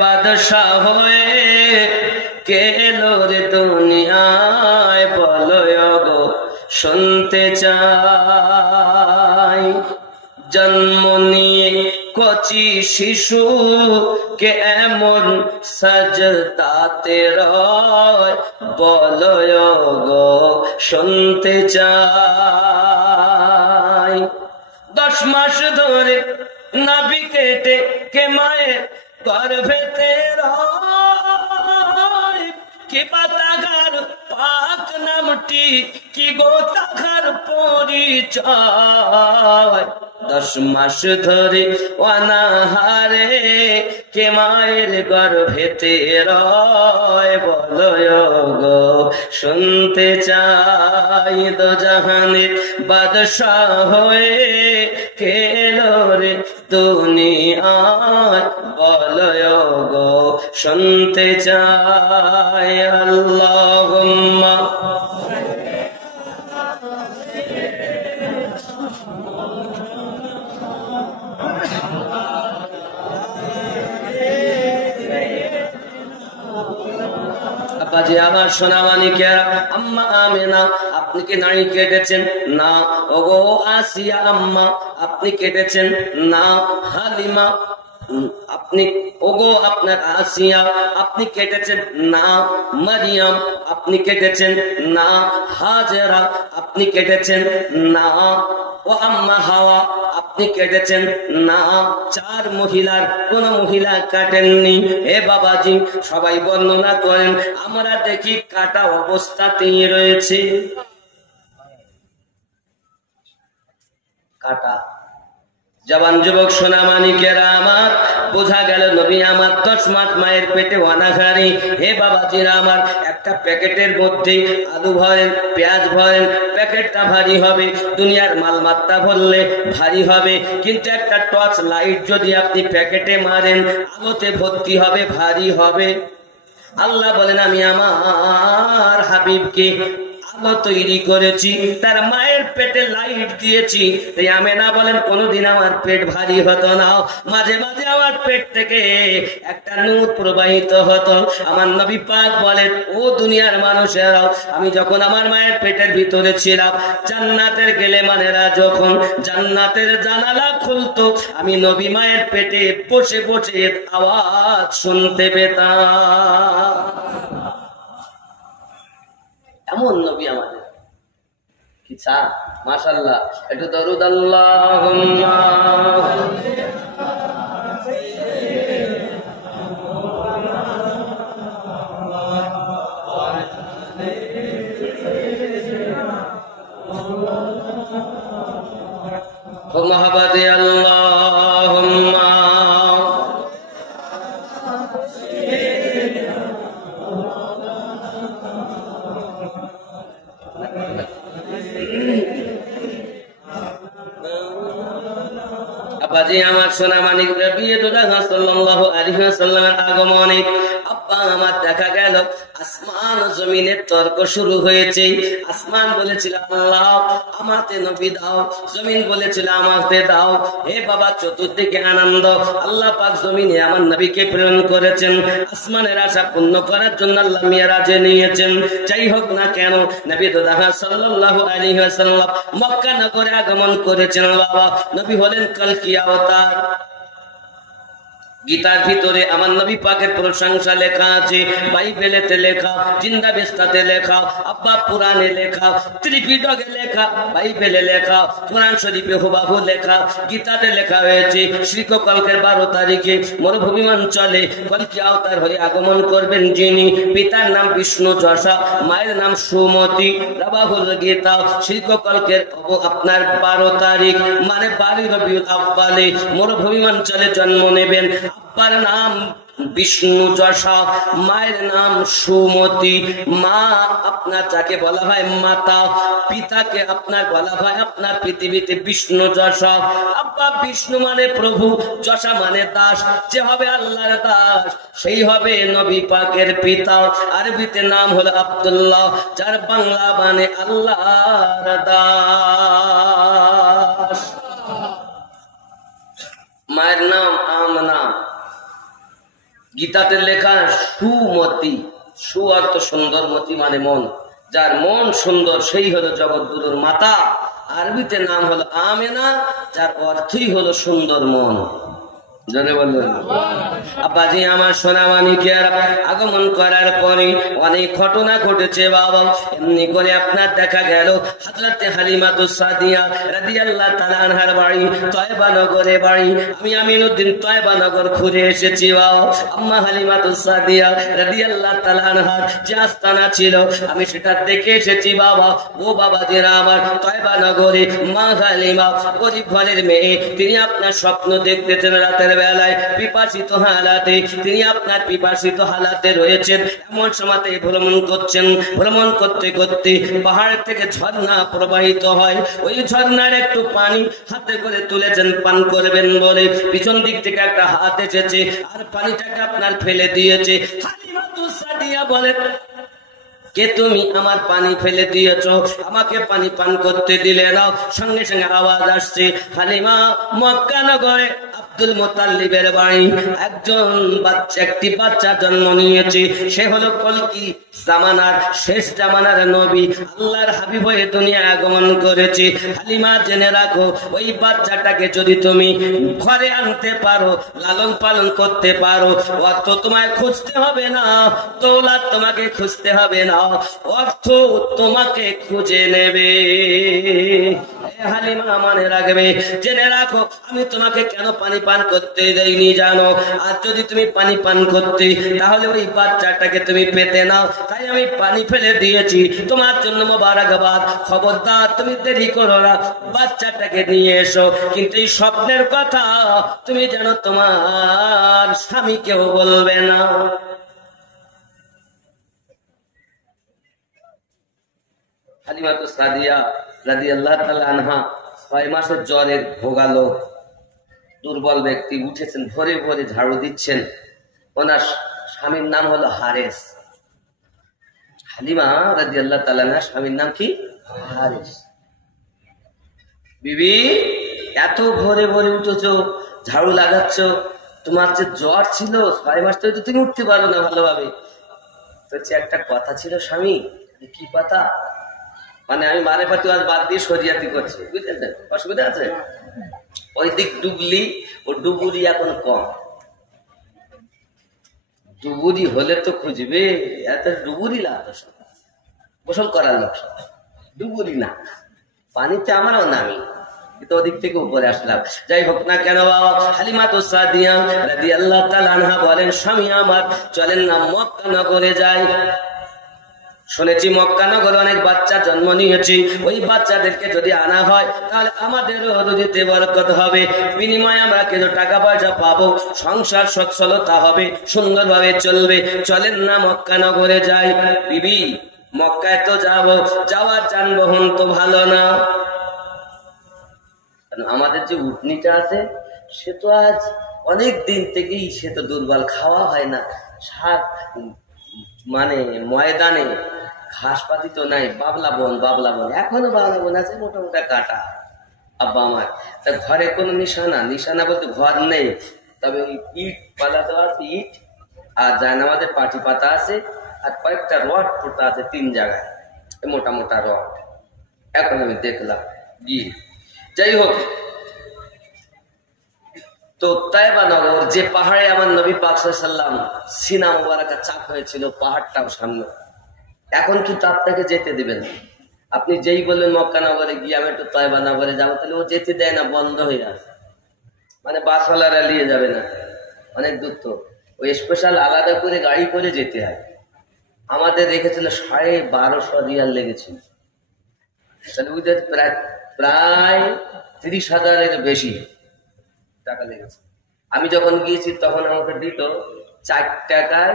বাদশা হয়ে কে এলো রে দুনিয়ায় বলো গো শুনতে চাই। জন্ম নিয়ে কচি শিশু কে এমন সাজদাতে রয় বলো গো শুনতে চাই। 10 মাস ধরে নাভি কেটে কে মায়ের গর্ভেতে রয়, কি পাতাঘর পাক নামটি কি গোতাঘর পরিচয়। 10 মাস ধরে অনাহারে কে মায়ের গর্ভেতে রয় বলো গো শুনতে চাই। দোজাহানের বাদশা হয়ে কে এলো রে দুনিয়ায় বলো গো শুনতে চাই। আল্লাহুম্মা আব্বাজি আমার সোনা মানিকেরা, আম্মা আমেনা আপনি কি নাড়ি কেটেছেন? না। ওগো আসিয়া আম্মা আপনি কেটেছেন? না। হালিমা আপনি ওগো আপনার আসিয়া আপনি কেটেছেন? না। মারিয়াম আপনি কেটেছেন? না। হাজেরা আপনি কেটেছেন? না। ও আম্মা হাওয়া আপনি কেটেছেন? না। 4 মহিলার কোন মহিলা কাটেননি। হে বাবাজি সবাই বর্ণনা করেন, আমরা দেখি কাটা অবস্থাতেই রয়েছে। কাটা জবান যুবক সোনা মানিকেরা আমার, বোঝা গেল নবী আমার 10 মাস মায়ের পেটে অনাহারি। হে বাবাজিরা আমার, একটা প্যাকেটের মধ্যে আলু ভরেন, পেঁয়াজ ভরেন, প্যাকেটটা ভারী হবে, দুনিয়ার মালমাত্রা ভরলে ভারী হবে, কিন্তু একটা টর্চ লাইট যদি আপনি প্যাকেটে মারেন আলোতে ভর্তি হবে, ভারী হবে। আল্লাহ বলেন আমি আমার হাবিবকে আলো তৈরি করেছি, তার মায়ের পেটে লাইট দিয়েছি। তাই আমেনা বলেন কোনদিন আমার পেট ভারী হতো না, মাঝে মাঝে আমার পেট থেকে একটা নূর প্রবাহিত হতো। আমার নবী পাক বলেন ও দুনিয়ার মানুষেরাও, আমি যখন আমার মায়ের পেটের ভিতরে ছিলাম, জান্নাতের গেলেমানেরা যখন জান্নাতের জানালা খুলতো, আমি নবী মায়ের পেটে বসে বসে আওয়াজ শুনতে পেতাম। এমন নবী আমাদের কি চা, মাশাআল্লাহ। একটু দরুদ আল্লাহুম্মা মুহাব্বতে আল্লাহুম্মা আব্বাজি আমার সোনা মানিক বিয়ে তো দেখা সাল্লাল্লাহু আলাইহি ওয়াসাল্লামের আগমনে আব্বা আমার দেখা গেল আসমান ও জমিনের তর্ক শুরু হয়েছে। আসমান বলেছিল আল্লাহ আমাকে নবী দাও, জমিন বলেছিল আমাকে দাও। হে বাবা চতুর্দিকে আনন্দ, আল্লাহ পাক জমিনে আমার নবীকে প্রেরণ করেছেন, আসমানের আশা পূর্ণ করার জন্য আল্লাহ মিরাজে নিয়েছেন। যাই হোক না কেন নবী তো দেখা সাল্লাল্লাহু আলাইহি ওয়াসাল্লাম মক্কা নগরে আগমন করেছেন। বাবা নবী হলেন কলকি অবতার। গীতার ভিতরে আমার নবী পাকের প্রশংসা লেখা আছে, বাইবেলেতে লেখা, জিন্দা বেস্তাতে লেখা, আব্বা পুরাণে লেখা, ত্রিপিটকে লেখা, বাইবেলে লেখা, কোরআন শরীফে হুবাহু লেখা, গীতাতে লেখা হয়েছে শ্রীকল্পের 12 তারিখে মরুভূমি অঞ্চলে কলকি অবতার হয়ে আগমন করবেন যিনি। পিতার নাম বিষ্ণু যশা, মায়ের নাম সুমতি। রাবাহুল গীতা শ্রীকল্পের আপনার 12 তারিখ মানে 12 রবিউল আউয়ালে মরুভূমি অঞ্চলে জন্ম নেবেন। আব্বার নাম বিষ্ণু যশা, মায়ের নাম সুমতি। মা আপনার যাকে বলা হয় মাতা, পিতাকে আপনার বলা হয় আপনার পৃথিবীতে বিষ্ণু যশা। আব্বা বিষ্ণু মানে প্রভু, যশা মানে দাস। যে হবে আল্লাহর দাস সেই হবে নবী পাকের পিতা। আরবিতে নাম হলো আব্দুল্লাহ, যার বাংলা মানে আল্লাহর দাস। মায়ের নাম আমনা। গীতাতে লেখা সুমতি, সু অর্থ সুন্দর, মতি মানে মন। যার মন সুন্দর সেই হলো জগৎগুরুর মাতা। আরবিতে নাম হলো আমেনা, যার অর্থই হলো সুন্দর মন। জনে বললেন আব্বাজি আমার সোনা মানিকের আগমন করার পরে অনেক ঘটনা ঘটেছে বাবা। এমনি করে আপনার দেখা গেল হযরতে হালিমাতুস সাদিয়া রাদিয়াল্লাহু তাআলা আনহার বাড়ি তয়বা নগরে বাড়ি। আমি আমিনউদ্দিন তয়বা নগর ঘুরে এসেছি বাবা। আম্মা হালিমাতুস সাদিয়া রাদিয়াল্লাহু তাআলা আনহার যে আস্তানা ছিল আমি সেটা দেখে এসেছি বাবা। ও বাবা যারা আমার তয়বা নগরে মা হালিমা গরিব ঘরের মেয়ে, তিনি আপনার স্বপ্ন দেখতেছেন রাতের বেলায় পিপাসিত হালাতে, তিনি আপনার পিপাসিত হালাতে রয়েছেন। এমন সময়তে ভ্রমণ করছেন, ভ্রমণ করতে করতে পাহাড় থেকে ঝর্ণা প্রবাহিত হয়। ওই ঝর্ণার একটু পানি হাতে করে তুলেছেন পান করবেন বলে, পিছন দিক থেকে একটা হাত এসেছে আর পানিটাকে আপনার ফেলে দিয়েছে। হালিমাতুস সাদিয়া বলে, কে তুমি? আমার পানি ফেলে দিয়েছ, আমাকে পানি পান করতে দিলে না। সঙ্গে সঙ্গে আওয়াজ আসছে, হালিমা মক্কা নগরে আব্দুল মুত্তালিবের বাড়ি একটি বাচ্চা জন্ম নিয়েছে। সে হলো কলকি জামানার শেষ জামানার নবী, আল্লাহর হাবিব হয়ে দুনিয়া আগমন করেছে। হালিমা জেনে রাখো, ওই বাচ্চাটাকে যদি তুমি ঘরে আনতে পারো, লালন পালন করতে পারো, অর্থ তোমায় খুঁজতে হবে না, দৌলত তোমাকে খুঁজতে হবে না, অর্থ তোমাকে খুঁজে নেবে। হালিমা মনে রাখবে, জেনে রাখো আমি তোমাকে কেন পানি পান করতে দেইনি জানো? আর যদি তুমি পানি পান করতে তাহলে ওই বাচ্চাটাকে তুমি পেতে নাও, তাই আমি পানি ফেলে দিয়েছি তোমার জন্য। মোবারকবাদ, খবরদার তুমি দেরি করো না, বাচ্চাটাকে নিয়ে এসো। কিন্তু এই স্বপ্নের কথা তুমি যেন তোমার স্বামীকেও বলবে না। হালিমাতুস সাদিয়া রাদিয়াল্লাহু তাআলা আনহা 6 মাসের জ্বরের ভোগালো দুর্বল ব্যক্তি, উঠেছেন ভোরে ভোরে ঝাড়ু দিচ্ছেন। ওনার স্বামীর নাম হলো হারেস। হালিমা রাদিয়াল্লাহু তাআলা আনহার স্বামীর নাম কি? হারেস। বিবি এত ভোরে ভোরে উঠেছো, ঝাড়ু লাগাচ্ছ, তোমার যে জ্বর ছিল 6 মাস তো তুমি উঠতে পারো না ভালোভাবে। তো একটা কথা ছিল স্বামী। কি কথা? মানে আমি মারে পাতি আজ বাদ দিয়ে শরিয়াতি করছি, বুঝলেন? অসুবিধা আছে? ওই দিক ডুবলি ও ডুবুরি এখন কম। ডুবুরি হলে তো খুঁজবে, এত ডুবুরি লাভ গোসল করার লোক, ডুবুরি না। পানিতে আমারও নামি, কিন্তু ওদিক থেকে উপরে আসলাম। যাই হোক না কেন বাবা, হালিমাতুস সাদিয়া রাদিয়াল্লাহু তাআলা আনহা বলেন, স্বামী আমার চলেন না মক্কা নগরে যাই। শুনেছি মক্কা নগরে অনেক বাচ্চা জন্ম নিয়েছে, ওই বাচ্চাদেরকে যদি আনা হয় তাহলে আমাদেরও রুজিতে বরকত হবে, বিনিময়ে আমরা কিছু টাকা পয়সা পাবো, সংসার সচ্ছলতা হবে, সুন্দরভাবে চলবে। চলেন না মক্কা নগরে যাই। বিবি মক্কায় তো যাবো, যাওয়ার যানবাহন তো ভালো না। আমাদের যে উটনিটা আছে সে তো আজ অনেক দিন থেকেই সে তো দুর্বল, খাওয়া হয় না। মানে ময়দানে ঘাস পাতি তো নাই, বাবলা বন এখনো বাবলা বন আছে, মোটা মোটা কাটা। আব্বা আমার তা ঘরে কোনো নিশানা বলতে ঘর নেই, তবে ওই ইট পালা তো আছে, ইট আর জায়নামাজের পাটি পাতা আছে, আর কয়েকটা রড পোতা আছে 3 জায়গায়, মোটা মোটা রড। এখন আমি দেখলাম গিয়ে। যাই হোক, তো তায়েবা নগর যে পাহাড়ে আমার নবী পাক সাল্লাল্লাহু আলাইহি ওয়াসাল্লাম সিনা মুবারাকা চাপ হয়েছিল, পাহাড়টাও সামনে। এখন কিন্তু আপনাকে যেতে দিবেন। আপনি যেই বললেন মক্কা নগরে গিয়ে আমি একটু তায়েবা নগরে যাবো, তাহলে ও যেতে দেয় না, বন্ধ হয়ে আছে। মানে বাসওয়ালারা নিয়ে যাবে না, অনেক দূর তো। ওই স্পেশাল আলাদা করে গাড়ি করে যেতে হয়। আমাদের রেখেছিল 1250 রিয়াল লেগেছিল, তাহলে ওদের প্রায় 30,000-এর বেশি টাকা লেগেছে। আমি যখন গিয়েছি তখন আমাকে দিত 4 টাকায়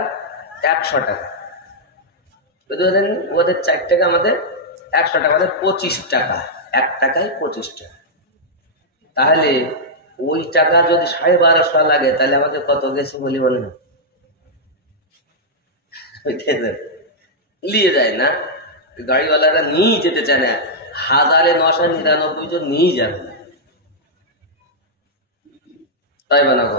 100 টাকা। ওদের 4 টাকা, আমাদের 100 টাকা, আমাদের 25 টাকা, 1 টাকায় 25 টাকা। তাহলে ওই টাকা যদি 1250 লাগে তাহলে আমাদের কত গেছে বলি মনে হয়? নিয়ে যায় না, গাড়িওয়ালারা নিয়ে যেতে চায় না, 1999 জন নিয়ে যাবে না। তাই বানাবো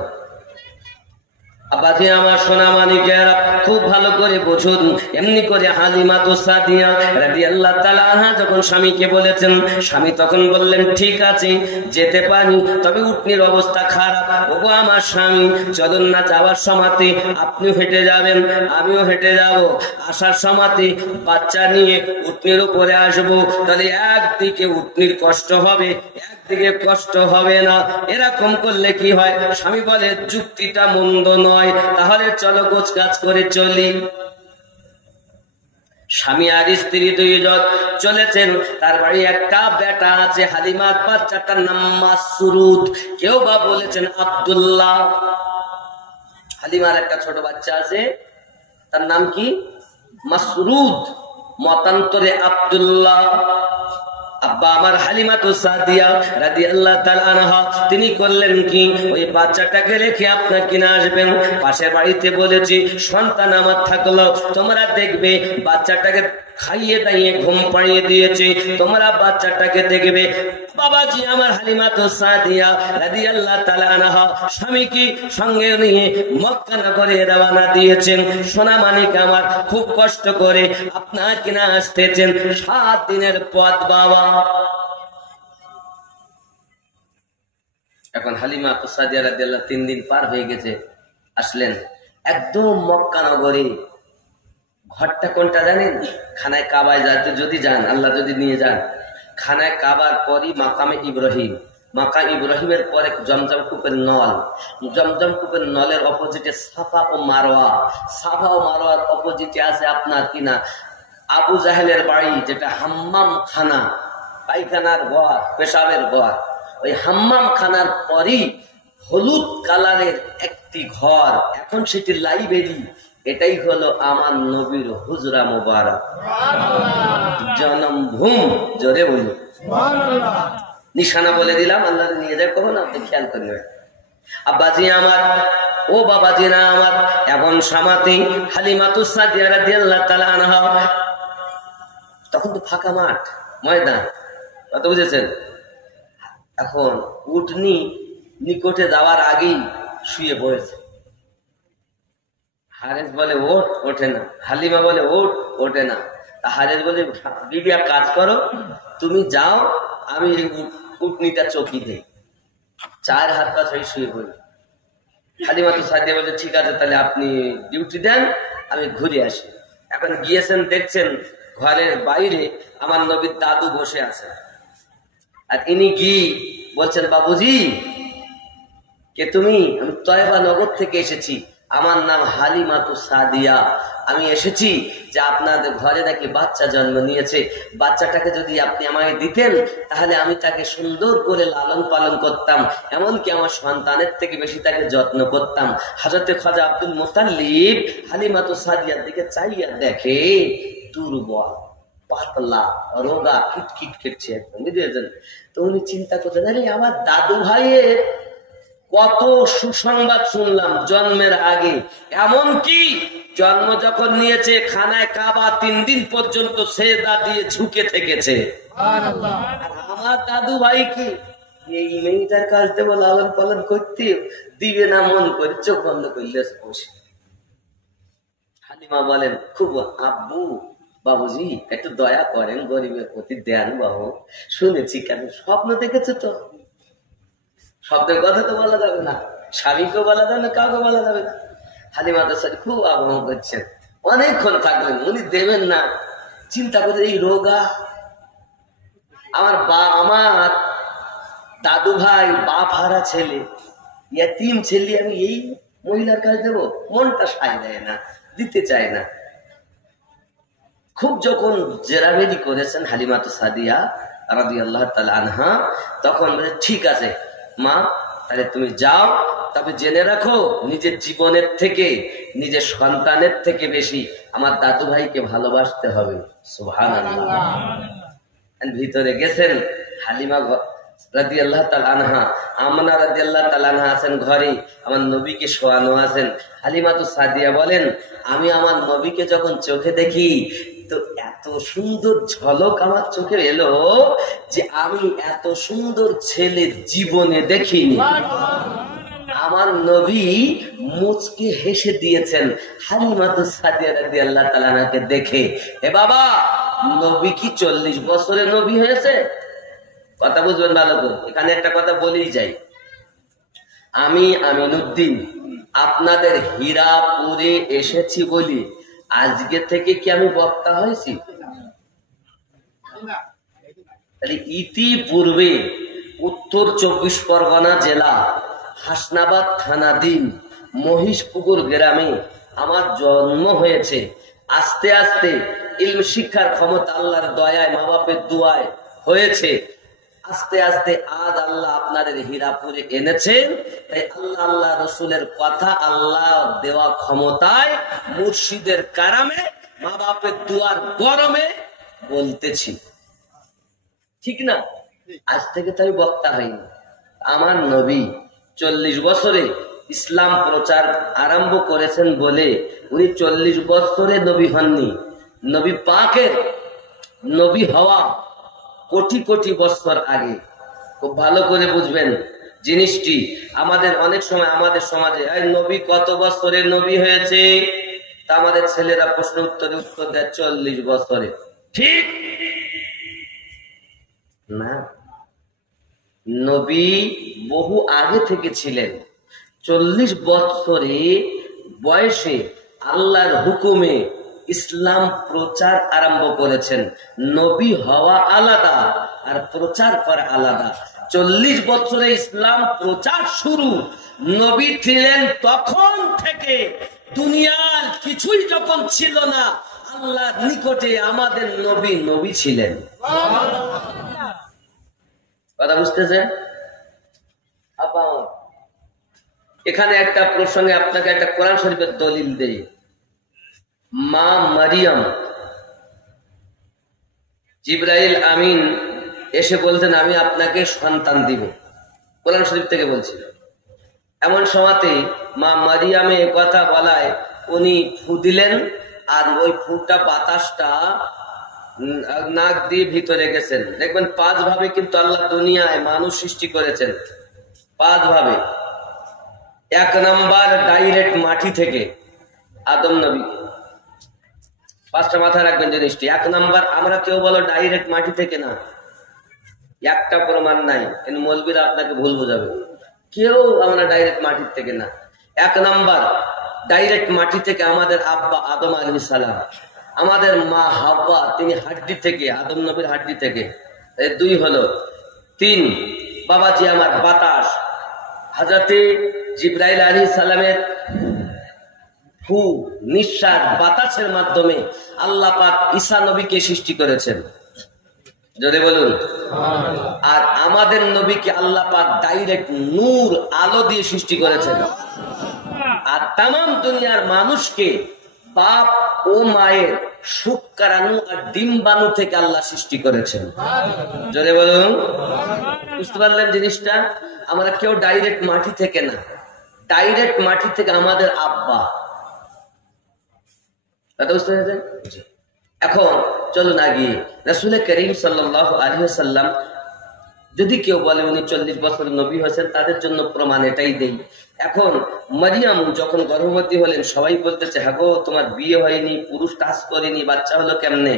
আবাদি আমার সোনা মানিকেরা খুব ভালো করে বুঝুন। এমনি করে হালিমা সাদিয়া রাদিয়াল্লাহু তাআলা আনহা যখন স্বামীকে বলেছেন, স্বামী তখন বললেন ঠিক আছে যেতে পারি, তবে উটনির অবস্থা খারাপ। ওগো আমার স্বামী, চলুন না, যাওয়ার সময়তে আপনিও হেঁটে যাবেন, আমিও হেঁটে যাব, আসার সময়তে বাচ্চা নিয়ে উটনির উপরে আসবো, তাহলে একদিকে উটনির কষ্ট হবে, একদিকে কষ্ট হবে না। এরকম করলে কি হয়? স্বামী বলে যুক্তিটা মন্দ নয়, তাহলে চলো গোছ গাছ করে চলি। স্বামী আর স্ত্রী দুইজন চলেছেন। তার বাড়ি একটা বেটা আছে, হালিমার বাচ্চাটার নাম মাসরুদ, কেউ বা বলেছেন আব্দুল্লাহ। হালিমার একটা ছোট বাচ্চা আছে, তার নাম কি? মাসরুদ, মতান্তরে আব্দুল্লাহ। আব্বা আমার হালিমা সাদিয়া রাদিয়াল্লাহু তাআলা আনহা তিনি করলেন কি, ওই বাচ্চাটাকে রেখে আপনার কিনা আসবেন। পাশের বাড়িতে বলেছি সন্তান আমার থাকলো, তোমরা দেখবে বাচ্চাটাকে খাইয়ে দাইয়ে ঘুম পাড়িয়ে দিয়েছে, তোমরা বাচ্চাটাকে দেখবে। বাবাজি আমার হালিমা সাদিয়া রাদিয়াল্লাহু তাআলা আনহা স্বামীকে সঙ্গে নিয়ে মক্কা নগরে রওনা দিয়েছেন। সোনা মানিক আমার খুব কষ্ট করে আপনার কিনা আসতেছেন, 7 দিনের পথ বাবা। এখন হালিমা সাদিয়া রাদিয়াল্লাহু 3 দিন পার হয়ে গেছে, আসলেন একদম মক্কা নগরে। ঘরটা কোনটা জানেন? খানায় কাবায় যাতে যদি যান, আল্লাহ যদি নিয়ে যান, খানায় কাবার পরই মাকামে ইব্রাহিম, মাকাম ইব্রাহিমের পরে জমজম কূপের নল, জমজম কূপের নলের অপোজিটে সাফা ও মারোয়া, সাফা ও মারোয়ার অপোজিটে আছে আপনার কিনা আবু জাহেলের বাড়ি, যেটা হাম্মাম খানা, পায়খানার ঘর, পেশাবের ঘর। ওই হাম্মাম খানার পরই হলুদ কালারের একটি ঘর, এখন সেটি লাইব্রেরি। এটাই হলো আমার নবীর হুজরা মুবারক, জন্মভূম। জোরে বলুন নিশানা বলে দিলাম, আল্লাহ নিয়ে যায় কখন আপনি খেয়াল করবেন। আব্বাজি আমার, ও বাবাজি না আমার, এমন সামাতে হালিমা সাদিয়া রাদিয়াল্লাহু তাআলা আনহা, তখন তো ফাঁকা মাঠ, ময়দান, কত বুঝেছেন? এখন উটনি নিকটে যাওয়ার আগেই শুয়ে পড়েছে। হারেস বলে ওঠ, ওঠে না। হালিমা বলে ওঠ, ওঠে না। হারেস বলে বিবি এক কাজ করো, তুমি যাও, আমি উটনিটা চকি দেই। 4 হাত পা ছড়িয়ে শুয়ে পড়ি। হালিমা সাদিয়া বলে ঠিক আছে, তাহলে আপনি ডিউটি দেন, আমি ঘুরে আসি। এখন গিয়েছেন, দেখছেন ঘরের বাইরে আমার নবীর দাদু বসে আছে, আর ইনি কি বলছেন, বাবুজি কে তুমি? আমি তয়বা নগর থেকে এসেছি, আমার নাম হালিমা সাদিয়া। আমি এসেছি যে আপনাদের ঘরে নাকি বাচ্চা জন্ম নিয়েছে, বাচ্চাটাকে যদি আপনি আমাকে দিতেন তাহলে আমি তাকে সুন্দর করে লালন পালন করতাম, এমনকি আমার সন্তানের থেকে বেশি তাকে যত্ন করতাম। হযরতে খাজা আব্দুল মুত্তালিব হালিমা সাদিয়ার দিকে চাইয়া দেখে দুর্বল, পাতলা, রোগা, কিটকিট খেটছে, বুঝেছেন? তো উনি চিন্তা করতে, জানি আমার দাদু ভাইয়ের কত সুসংবাদ শুনলাম জন্মের আগে, এমনকি জন্ম যখন নিয়েছে খানায় কাবা 3 দিন পর্যন্ত সেজদা দিয়ে ঝুঁকে থেকেছে। আমার দাদু ভাইকে এই মেয়েটার কাছ থেকে লালন পালন করতে দিবে না মন করে চোখ বন্ধ করলে বসে। হালিমা বলেন, খুব আব্বু বাবুজি একটু দয়া করেন, গরিবের প্রতি দেন বাবু। শুনেছি, কেন স্বপ্ন দেখেছো তো? শব্দের কথা তো বলা যাবে না, স্বামীকেও বলা যাবে না, কাউকে বলা যাবে না। হালিমা সাথে খুব আগ্রহ করছেন, অনেকক্ষণ থাকলেন, উনি দেবেন না। চিন্তা করে এই রোগা আমার দাদু ভাই বাপ হারা ছেলে, ইয়াতিম ছেলে, আমি এই মহিলার কাছে দেবো? মনটা সায় দেয় না, দিতে চায় না। খুব যখন জেরামেরি করেছেন হালিমা সাদিয়া রাদিয়াল্লাহু তাআলা আনহা, তখন বলে ঠিক আছে মা, তাহলে তুমি যাও, তবে জেনে রাখো নিজের জীবনের থেকে, নিজের সন্তানের থেকে বেশি আমার দাদু ভাইকে ভালোবাসতে হবে। সুবহানাল্লাহ। ভিতরে গেছেন হালিমা রাদিয়াল্লাহু তাআলা আনহা, আমনা রাদিয়াল্লাহু তাআলা আনহা আছেন ঘরে, আমার নবীকে শোয়ানো আছেন। হালিমা সাদিয়া বলেন, আমি আমার নবীকে যখন চোখে দেখি তো এত সুন্দর ঝলক আমার চোখে এলো যে আমি এত সুন্দর ছেলে জীবনে দেখিনি। আমার নবী মুচকি হেসে দিয়েছেন হালিমাতুস সাদিয়া রাদিয়াল্লাহু তাআলা আনহাকে দেখে। এ বাবা, নবী কি 40 বছরে নবী হয়েছে? কথা বুঝবেন ভালো করে। এখানে একটা কথা বলেই যাই, আমি আমিনুদ্দিন আপনাদের হীরাপুরে এসেছি বলি আজকে থেকে কি আমি বক্তা হয়েছি? ইতিপূর্বে উত্তর 24 পরগনা জেলা হাসনাবাদ থানাধীন মহিষপুকুর গ্রামে আমার জন্ম হয়েছে। আস্তে আস্তে ইলম শিক্ষার ক্ষমতা আল্লাহর দয়ায়, মা বাপের দুয়ায় হয়েছে। আস্তে আস্তে আজ আল্লাহ আপনাদের হীরাপুরে এনেছেন। তাই আল্লাহ আল্লাহ রসুলের কথা আল্লাহ দেওয়া ক্ষমতায় মুর্শিদের কারামে, মা বাপের দুয়ার গরমে বলতেছি, ঠিক না? আজ থেকে তো আমি বক্তা হইনি। আমার নবী 40 বছরে ইসলাম প্রচার আরম্ভ করেছেন বলে উনি 40 বছরে নবী হননি। নবী পাকের নবী হওয়া কোটি কোটি বছর আগে। খুব ভালো করে বুঝবেন জিনিসটি। আমাদের অনেক সময় আমাদের সমাজে নবী কত বছরে নবী হয়েছে, তা আমাদের ছেলেরা প্রশ্ন উত্তরে উত্তর দেয় 40 বছরে। ঠিক না, নবী বহু আগে থেকে ছিলেন। 40 বছরে বয়সে আল্লাহর হুকুমে ইসলাম প্রচার আরম্ভ করেছেন। নবী হওয়া আলাদা আর প্রচার করা আলাদা। 40 বছরে ইসলাম প্রচার শুরু। নবী ছিলেন তখন থেকে, দুনিয়ার কিছুই যখন ছিল না, আল্লাহর নিকটে আমাদের নবী নবী ছিলেন। কথা বুঝতেছেন? এখানে একটা প্রসঙ্গে আপনাকে একটা কোরআন শরীফের দলিল দেই। মা মারিয়াম, জিবরাইল আমিন এসে বলতেন আমি আপনাকে সন্তান দিব, কোরআন শরীফ থেকে বলছিল। এমন সময়তে মা মারিয়ামে কথা বলায় উনি ফু দিলেন, আর ওই ফুটা বাতাসটা নাক দিয়ে ভিতরে গেছেন। দেখবেন 5 ভাবে কিন্তু আল্লাহ দুনিয়ায় মানুষ সৃষ্টি করেছেন, 5 ভাবে। 1 নাম্বার ডাইরেক্ট মাটি থেকে আদম নবী। 5টা মাথায় রাখবেন জিনিসটি। 1 নাম্বার, আমরা কেউ বলো ডাইরেক্ট মাটি থেকে না, একটা প্রমাণ নাই, কিন্তু মৌলবীরা আপনাকে ভুল বোঝাবে। কেউ আমরা ডাইরেক্ট মাটির থেকে না। 1 নাম্বার ডাইরেক্ট মাটি থেকে আমাদের আব্বা আদম আলাইহিস সালাম, আমাদের মা হাওয়া তিনি হাড্ডি থেকে, আদম নবীর হাড্ডি থেকে। 2 হলো। 3 বাবাজি আমার বাতাস, হযরতে জিবরাইল আলাইহিস সালামের ফু নিঃশ্বাস বাতাসের মাধ্যমে আল্লাহ পাক ঈসা নবীকে সৃষ্টি করেছেন, জোরে বলুন। আর আমাদের নবীকে আল্লাহ পাক ডাইরেক্ট নূর আলো দিয়ে সৃষ্টি করেছেন। আর তামাম দুনিয়ার মানুষকে বাপ ও মায়ের শুক্রাণু আর ডিম্বাণু থেকে আল্লাহ সৃষ্টি করেছেন, জোরে বলুন। বুঝতে পারলেন জিনিসটা? আমরা কেউ ডাইরেক্ট মাটি থেকে না, ডাইরেক্ট মাটি থেকে আমাদের আব্বা। বুঝতে পেরেছেন? এখন চলুন আগে রাসূল করিম সাল্লাল্লাহু আলাইহি ওয়াসাল্লাম, যদি কেউ বলে উনি 40 বছর নবী হয়েছেন, তাদের জন্য প্রমাণ এটাই দেই। এখন মারিয়াম যখন গর্ভবতী হলেন, সবাই বলতেছে হ্যাঁ গো তোমার বিয়ে হয়নি, পুরুষ কাজ করেনি, বাচ্চা হলো কেমনে?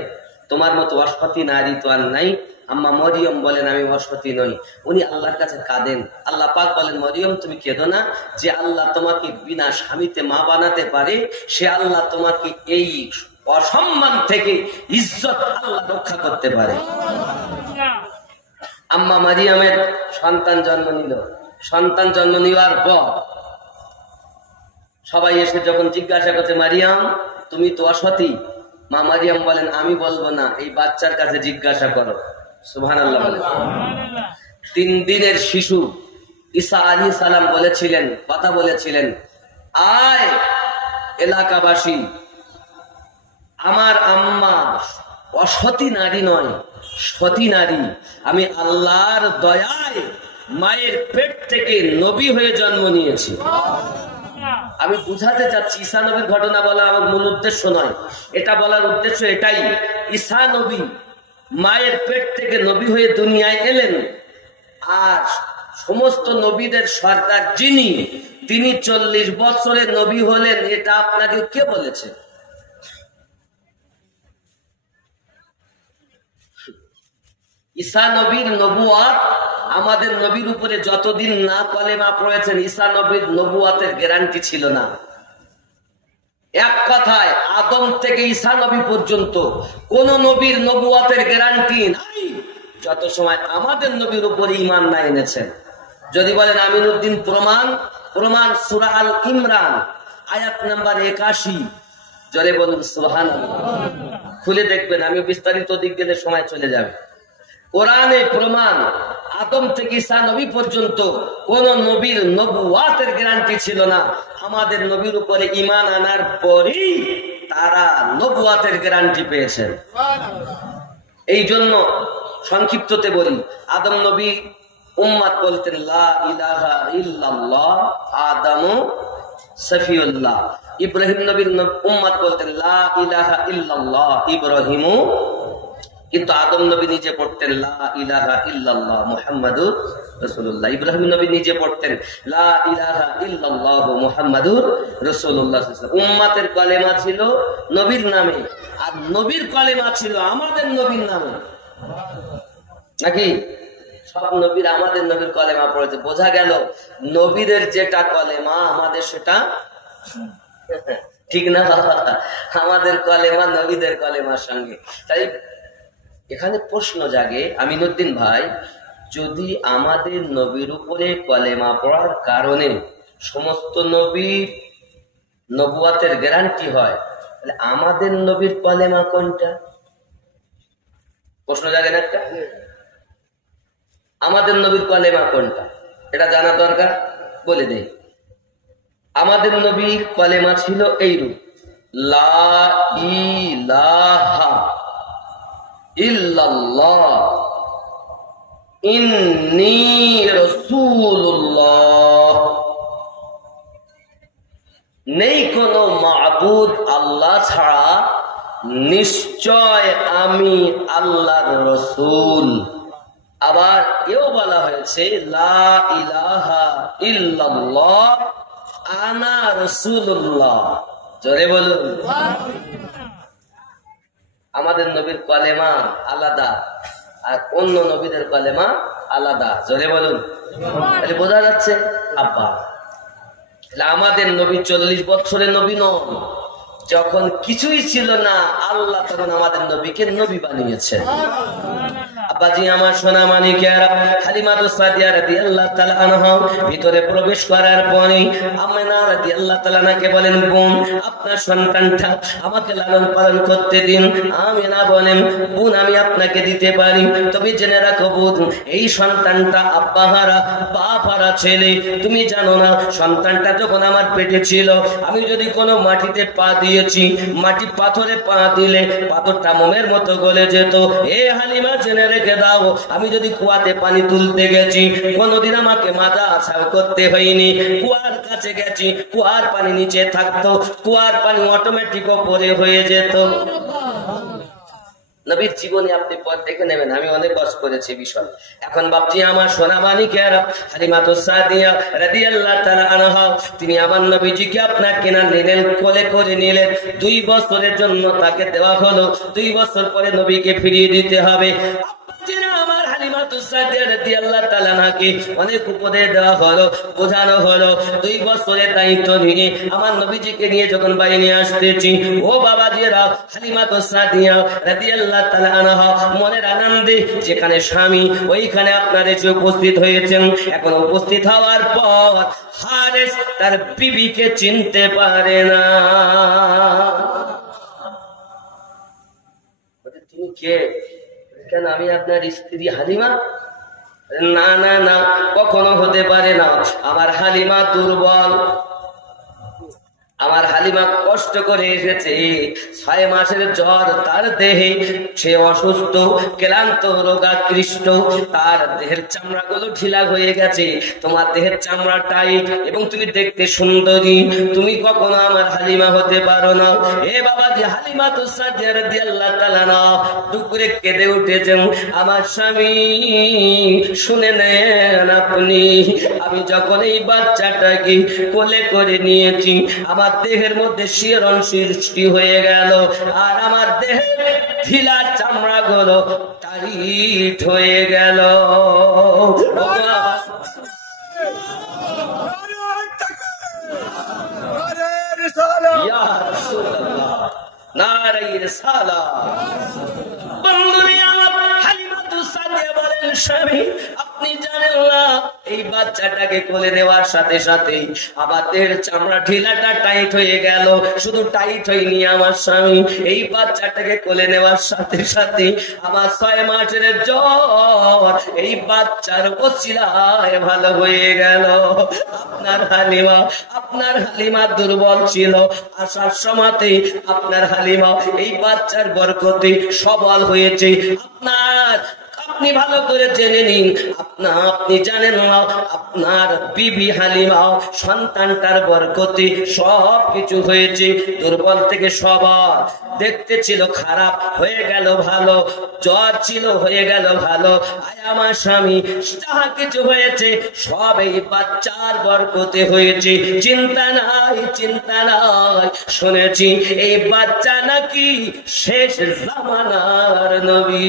তোমার মতো অসতী নারী তো আর নাই। আম্মা মরিয়ম বলেন আমি অসতী নই। উনি আল্লাহর কাছে কাঁদেন। আল্লাহ পাক বলেন মরিয়ম তুমি কেঁদো না, যে আল্লাহ তোমাকে বিনা স্বামীতে মা বানাতে পারে, সে আল্লাহ তোমাকে এই অসম্মান থেকে ইজ্জত আল্লাহ রক্ষা করতে পারে। আম্মা মারিয়ামের সন্তান জন্ম নিল। সন্তান জন্ম নেওয়ার পর সবাই এসে যখন জিজ্ঞাসা করছে মারিয়াম তুমি তো অসতী, মা মারিয়াম বলেন আমি বলবো না, এই বাচ্চার কাছে জিজ্ঞাসা করো। সুবহানাল্লাহ বলেন। 3 দিনের শিশু ঈসা আলাইহিস সালাম বলেছিলেন, কথা বলেছিলেন, আয় এলাকাবাসী, আমার আম্মা অসতী নারী নয়, সতী নারী। আমি আল্লাহর দয়ায় মায়ের পেট থেকে নবী হয়ে জন্ম নিয়েছি। আমি বুঝাতে চাচ্ছি, ঈসা নবীর ঘটনা বলা আমার মূল উদ্দেশ্য নয়। এটা বলার উদ্দেশ্য এটাই, ঈসা নবী মায়ের পেট থেকে নবী হয়ে দুনিয়ায় এলেন। আর সমস্ত নবীদের সর্দার যিনি, তিনি 40 বছরের নবী হলেন, এটা আপনাকে কে বলেছে? ঈসা নবীর নবুয়াত, আমাদের নবীর উপরে যতদিন না কলেমা পড়েছেন, ঈসা নবীর নবুয়াতের গ্যারান্টি ছিল না। এক কথায় আদম থেকে ঈসা নবী পর্যন্ত কোন নবীর নবুয়াতের গ্যারান্টি নাই যত সময় আমাদের নবীর উপরে ঈমান না এনেছেন। যদি বলেন আমিনউদ্দিন প্রমাণ, প্রমাণ সূরা আল ইমরান আয়াত নাম্বার 81। জলে বলুন সুবহানাল্লাহ। খুলে দেখবেন, আমি বিস্তারিত দিক দিলে সময় চলে যাবে। কোরআনে প্রমাণ, আদম থেকে ঈসা নবী পর্যন্ত কোন নবীর নবুয়াতের গ্যারান্টি ছিল না। আমাদের নবীর উপরে ঈমান আনার পরেই তারা নবুয়াতের গ্যারান্টি পেয়েছেন। এই জন্য সংক্ষিপ্ততে বলি, আদম নবী উম্মত বলতেন লা ইলাহা ইল্লাল্লাহ আদমু সফিউল্লাহ। ইব্রাহিম নবীর উম্মত বলতেন লা ইলাহা ইল্লাল্লাহ ইব্রাহিমু, কিন্তু আদম নবী নিজে পড়তেন লা ইলাহা ইল্লাল্লাহ মুহাম্মাদুর রাসূলুল্লাহ। ইব্রাহিম নবী নিজে পড়তেন লা ইলাহা ইল্লাল্লাহ মুহাম্মাদুর রাসূলুল্লাহ। উম্মতের কলেমা ছিল নবীর নামে, আর নবীর কলেমা ছিল আমাদের নবীর নামে। নাকি সব নবীর আমাদের নবীর কলেমা পড়েছে। বোঝা গেল নবীদের যেটা কলেমা আমাদের সেটা ঠিক না বাবা? আমাদের কলেমা নবীদের কলেমার সঙ্গে। তাই এখানে প্রশ্ন জাগে, আমিনউদ্দিন ভাই, যদি আমাদের নবীর উপরে কলেমা পড়ার কারণে সমস্ত নবীর নবুয়াতের গ্যারান্টি হয়, তাহলে আমাদের নবীর কলেমা কোনটা? প্রশ্ন জাগে না একটা? আমাদের নবীর কলেমা কোনটা এটা জানা দরকার। বলে দেই, আমাদের নবীর কলেমা ছিল এইরূপ, লা ইলাহা ইল্লাল্লাহ ইন্নী রাসূলুল্লাহ। নেই কোন মাবুদ আল্লাহ ছাড়া, নিশ্চয় আমি আল্লাহর রাসূল। আবার এও বলা হয়েছে লা ইলাহা ইল্লাল্লাহ আনা রাসূলুল্লাহ। জোরে বলুন। আমাদের নবীর কলেমা আলাদা আর অন্য নবীদের কলেমা আলাদা। জোরে বলুন। তাহলে বোঝা যাচ্ছে আব্বা, আমাদের নবী 40 বছরের নবী নন। যখন কিছুই ছিল না, আল্লাহ তখন আমাদের নবীকে নবী বানিয়েছেন। আব্বাজি আমার সোনা মানিকেরা, হালিমাতুস সাদিয়া রাদিয়াল্লাহু তাআলা আনহা ভিতরে প্রবেশ করার পরে আমিনা রাদিয়াল্লাহু তাআলা আনহাকে বলেন, বোন আপনার সন্তানটা আমাকে লালন পালন করতে দিন। আমিনা বলেন, বোন আমি আপনাকে দিতে পারি, তবে জেনে রাখো বোন, এই সন্তানটা আব্বাহারা বাপহারা ছেলে। তুমি জানো না, সন্তানটা যখন আমার পেটে ছিল, আমি যদি কোনো মাটিতে পা দিয়েছি, মাটি পাথরে পা দিলে পাথরটা মোমের মতো গলে যেত। এ হালিমা জেনে রেখে দাও, আমি যদি কুয়াতে পানি তুলতে গেছি, কোনোদিন আমাকে মাজা আছাড় করতে হয়নি। কুয়ার কাছে গেছি, কুয়ার পানি নিচে থাকতো, কুয়ার পানি অটোমেটিক উপরে হয়ে যেত। নবীর জীবনে আপনি পথ দেখে নেবেন, আমি অনেক বস করেছি বিষয়। এখন বাপজি আমার সোনা মানিকেরা, হালিমাতুস সাদিয়া রাদিয়াল্লাহু তাআলা আনহা, তিনি আমার নবীজিকে আপনার কেনা নিলেন, কোলে করে নিলেন। 2 বছরের জন্য তাকে দেওয়া হলো। 2 বছর পরে নবীকে ফিরিয়ে দিতে হবে। আমার হালিমাতুস সাদিয়া রাদিয়াল্লাহু তাআলা আনহাকে অনেক উপদেশ দেওয়া হলো, বোঝানো হলো। 2 বছরের দায়িত্ব নিয়ে আমার নবীজিকে নিয়ে যখন বাইরে আসতেছি, ও বাবাজিরা, হালিমাতুস সাদিয়া রাদিয়াল্লাহু তাআলা আনহা মনের আনন্দে, যেখানে স্বামী ওইখানে আপনার এসে উপস্থিত হয়েছেন। এখন উপস্থিত হওয়ার পর হারেস তার বিবিকে চিনতে পারে না। তুমি কে? কেন আমি আপনার স্ত্রী হালিমা? না না না, কখনো হতে পারে না। আমার হালিমা দুর্বল, আমার হালিমা কষ্ট করে এসেছে, 6 মাসের জ্বর তার দেহে, সে অসুস্থ, ক্লান্ত, রোগাক্লিষ্ট, তার দেহের চামড়াগুলো ঢিলা হয়ে গেছে। তোমার দেহের চামড়া টাইট এবং তুমি দেখতে সুন্দরী, তুমি কখনো আমার হালিমা হতে পারো না। এ বাবাজি, হালিমা তো সাদিয়া রাদিয়াল্লাহু তাআলা না দুপুরে কেঁদে উঠেছেন, আমার স্বামী শুনে নেন আপনি, আমি যখন এই বাচ্চাটাকে কোলে করে নিয়েছি, আমার দেহের মধ্যে শিহরণ সৃষ্টি হয়ে গেল, আর আমার দেহের ঢিলা চামড়া গুলো টাইট হয়ে গেল। নারায়ে রিসালাত। বন্ধুরে আমার, হালিমা তো সাদিয়া বলেন, স্বামী আপনি জানেন না, এই বাচ্চাটাকে কোলে নেওয়ার সাথে সাথে আমার দেহের চামড়া ঢিলাটা টাইট হয়ে গেল। শুধু টাইট হয়নি আমার স্বামী, এই বাচ্চাটাকে কোলে নেওয়ার সাথে সাথে আমার 6 মাসের জ্বর এই বাচ্চার ওসিলায় ভালো হয়ে গেল। আপনার হালিমা দুর্বল ছিল, আসার সময়তে আপনার হালিমা এই বাচ্চার বরকতে সবল হয়েছে। আপনি ভালো করে জেনে নিন, আপনি জানেন না, আপনার বিবি হালিমা সন্তানটার বরকতে সব কিছু হয়েছে। দুর্বল থেকে সবল, দেখতে ছিল খারাপ হয়ে গেল ভালো, জ্বর ছিল হয়ে গেল ভালো। আয় আমার স্বামী, যাহা কিছু হয়েছে সব এই বাচ্চার বরকতে হয়েছে। চিন্তা নাই, চিন্তা নাই। শুনেছি এই বাচ্চা নাকি শেষ জামানার নবী।